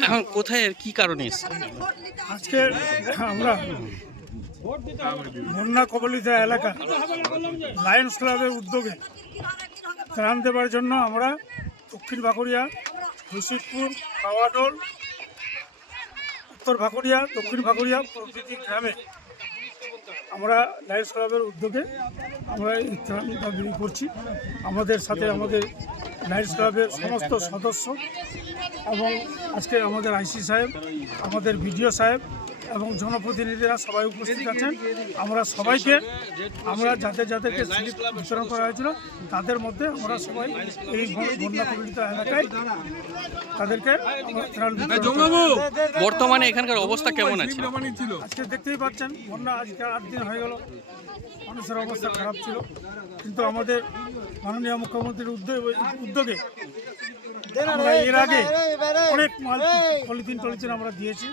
এখন কোথায় আর কি কারণে আজকে আমরা বন্যা কবলিত এলাকা লায়ন্স ক্লাবের উদ্যোগে ত্রাণ দেওয়ার জন্য আমরা দক্ষিণ ভাকুরিয়া রশিদপুর খাওয়াডোল উত্তর ভাকুরিয়া দক্ষিণ ভাকুরিয়া প্রভৃতি গ্রামে আমরা লায়ন্স ক্লাবের উদ্যোগে আমরা এই দাবি করছি। আমাদের সাথে আমাদের লায়ন্স ক্লাবের সমস্ত সদস্য এবং আজকে আমাদের আইসি সাহেব, আমাদের বিডিও সাহেব এবং জনপ্রতিনিধিরা সবাই উপস্থিত আছেন। আমরা সবাইকে আমরা যাদের যাদেরকে স্লিপ বিতরণ করা হয়েছিল তাদের মধ্যে আমরা সবাই এই বন্যা কবলিত এলাকায় তাদেরকে। বর্তমানে এখানকার অবস্থা কেমন আছে? আজকে দেখতেই পাচ্ছেন বন্যা আজকে আট দিন হয়ে গেল। মানুষের অবস্থা খারাপ ছিল। কিন্তু আমাদের মাননীয় মুখ্যমন্ত্রীর উদ্যোগে উদ্যোগে আমরা এর আগে অনেক মাল পলিথিন টলিথিন আমরা দিয়েছি।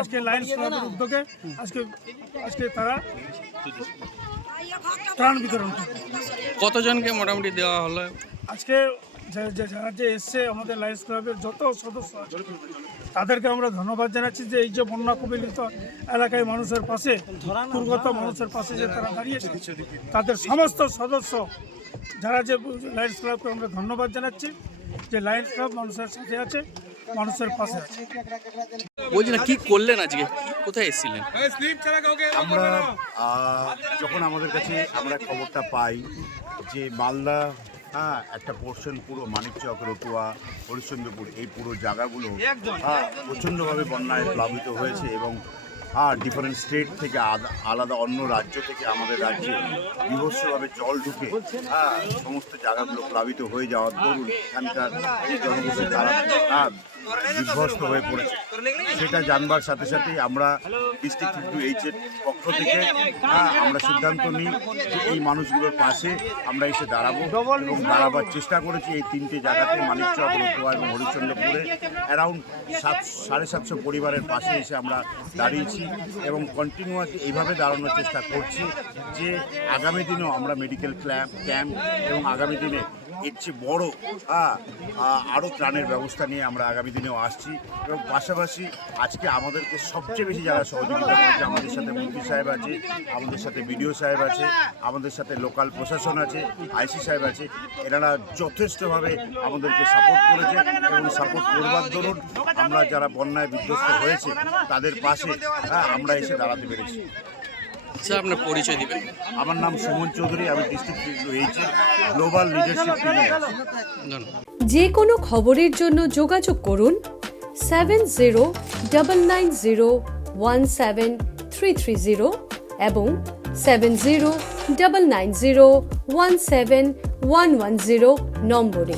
আজকে লাইন ক্লাবের উদ্যোগে আজকে আজকে তারা ত্রাণ বিতরণ কতজনকে মোটামুটি দেওয়া হলো? আজকে যারা যে এসছে আমাদের লায়ন্স ক্লাবের যত সদস্য তাদেরকে আমরা ধন্যবাদ জানাচ্ছি যে এই যে বন্যা কবলিত এলাকায় মানুষের পাশে দুর্গত মানুষের পাশে যে তারা দাঁড়িয়েছে তাদের সমস্ত সদস্য যারা যে লায়ন্স ক্লাবকে আমরা ধন্যবাদ জানাচ্ছি। যে লাইন ক্লাব মানুষের সাথে আছে মানুষের পাশে আছে। বলছি না কি করলেন আজকে? কোথায় এসেছিলেন? আমরা যখন আমাদের কাছে আমরা খবরটা পাই যে মালদা হ্যাঁ একটা পোর্শন পুরো মানিকচক রতুয়া হরিশ্চন্দ্রপুর এই পুরো জায়গাগুলো হ্যাঁ প্রচণ্ডভাবে বন্যায় প্লাবিত হয়েছে এবং হ্যাঁ ডিফারেন্ট স্টেট থেকে আলাদা অন্য রাজ্য থেকে আমাদের রাজ্যে বিভৎসভাবে জল ঢুকে হ্যাঁ সমস্ত জায়গাগুলো প্লাবিত হয়ে যাওয়ার দরুন এখানকার জনগোষ্ঠী তারা হ্যাঁ বিধ্বস্ত হয়ে পড়েছে। সেটা জানবার সাথে সাথেই আমরা ডিস্ট্রিক্ট পক্ষ থেকে আমরা সিদ্ধান্ত নিই যে এই মানুষগুলোর পাশে আমরা এসে দাঁড়াবো এবং দাঁড়াবার চেষ্টা করেছি এই তিনটে জায়গাতে, মানিকচক রতুয়া এবং হরিশ্চন্দ্রপুরে অ্যারাউন্ড সাত, সাড়ে সাতশো পরিবারের পাশে এসে আমরা দাঁড়িয়েছি এবং কন্টিনিউয়াসলি এইভাবে দাঁড়ানোর চেষ্টা করছি যে আগামী দিনেও আমরা মেডিকেল ক্যাম্প ক্যাম্প এবং আগামী দিনে এর চেয়ে বড় হ্যাঁ, আরও ত্রাণের ব্যবস্থা নিয়ে আমরা আগামী দিনেও আসছি এবং পাশাপাশি আজকে আমাদেরকে সবচেয়ে বেশি যারা সহযোগিতা করেছে আমাদের সাথে মন্ত্রী সাহেব আছে আমাদের সাথে বিডিও সাহেব আছে আমাদের সাথে লোকাল প্রশাসন আছে আইসি সাহেব আছে এনারা যথেষ্টভাবে আমাদেরকে সাপোর্ট করেছে এবং সাপোর্ট করবার দরুন আমরা যারা বন্যায় বিধ্বস্ত হয়েছে তাদের পাশে হ্যাঁ, আমরা এসে দাঁড়াতে পেরেছি। স্যার আপনার পরিচয় দিবেন। আমার নাম সুমন চৌধুরী আমি ডিস্ট্রিক্ট এইচের গ্লোবাল লিডারশিপ টিমে যে কোনো খবরের জন্য যোগাযোগ করুন seven zero double nine zero one seven three three zero এবং seven zero double nine zero one seven one one zero নম্বরে।